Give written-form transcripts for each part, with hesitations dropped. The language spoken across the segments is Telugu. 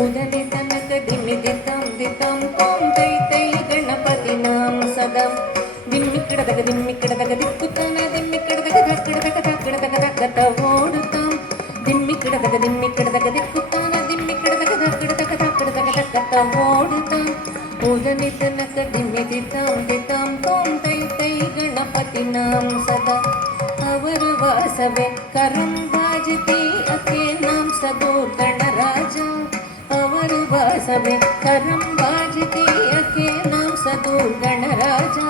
उदनि तनक दिमि दितं दितं तं तै तै गणपतिनां सदा दिम्मिक्किडदग दिम्मिक्किडदग दिक्कुतन दिम्मिक्किडदग धक्किडदग धक्किडदग धक्कत ओडुतां दिम्मिक्किडदग दिम्मिक्किडदग दिक्कुतन दिम्मिक्किडदग धक्किडदग धक्किडदग धक्कत ओडुतां उदनि तनक दिमि दितं दितं तं तै तै गणपतिनां सदा अवर वासवे करं भाजति अके नाम सदूर गणराजा अवर वासवे करं भाजति अके नाम सदूर गणराजा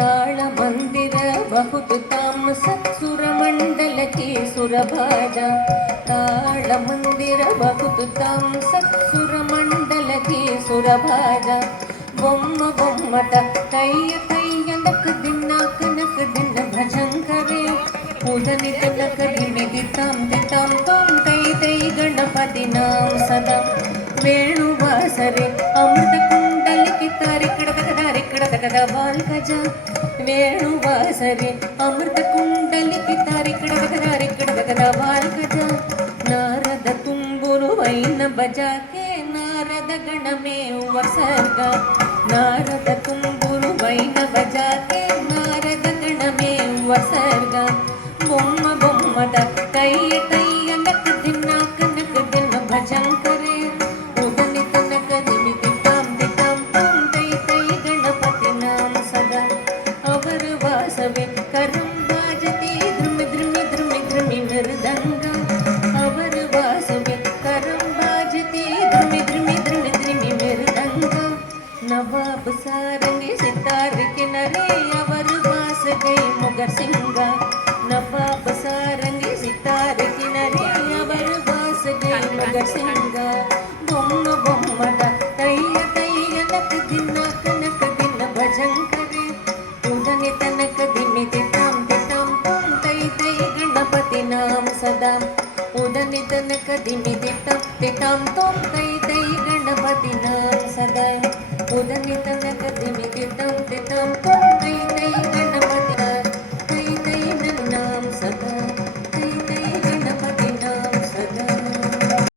ताळ मंदिर बहुत ताम सत्सुर मंडल की सुरभाजा ताळ मंदिर बहुत ताम सत्सुर मंडल की सुरभाजा बొమ్మ బొమ్మట కయ్య కయ్య నక్ దిన్నాక నక్ దిన్న భజంకరే ఉదని తనక దిమి దితాం దితాం తం తై తై గణపతినాం సదా వేణువాసరే అమృత కుండలికి తారికిడదగ వాల్కజ వేణువాసరే అమృత కుండలికి తారికిడదగ వాల్కజ నారద తుంబురు వైన బజాకే నారద గణమే వసర్గ నారద తుంబురు వైన బజాకే నారద గణమే వసర్గ బొమ్మ బొమ్మట కయ్య కయ్య నక్ దిన్నాక నక్ దిన్న భజంకరే ఉదని తనక దిమి దితాం దితాం తం తై తై గణపతినాం సదా అవర వాసవే కరం భాజతి ద్రుమి ద్రుమి ద్రుమి ద్రుమి మృదంగ అవర వాసవే కరం భాజతి ద్రుమి ద్రుమి ద్రుమి ద్రుమి మృదంగ नवाब सारंगी सितार किनारे अवर वास गई मुगर सिंगा नवाब सारंगी सितार किनारे अवर वास गई मुगर सिंगा बొమ్మ బొమ్మట కయ్య కయ్య నక్ దిన్నాక నక్ దిన్న భజంకరే ఉదని తనక దిమి దితాం దితాం తం తై తై గణపతినాం సదా ఉదని తనక దిమి దితం దితాం తం తై తై గణపతినాం సదా ఉదని తనక దిమి దితం దితం తం తై తై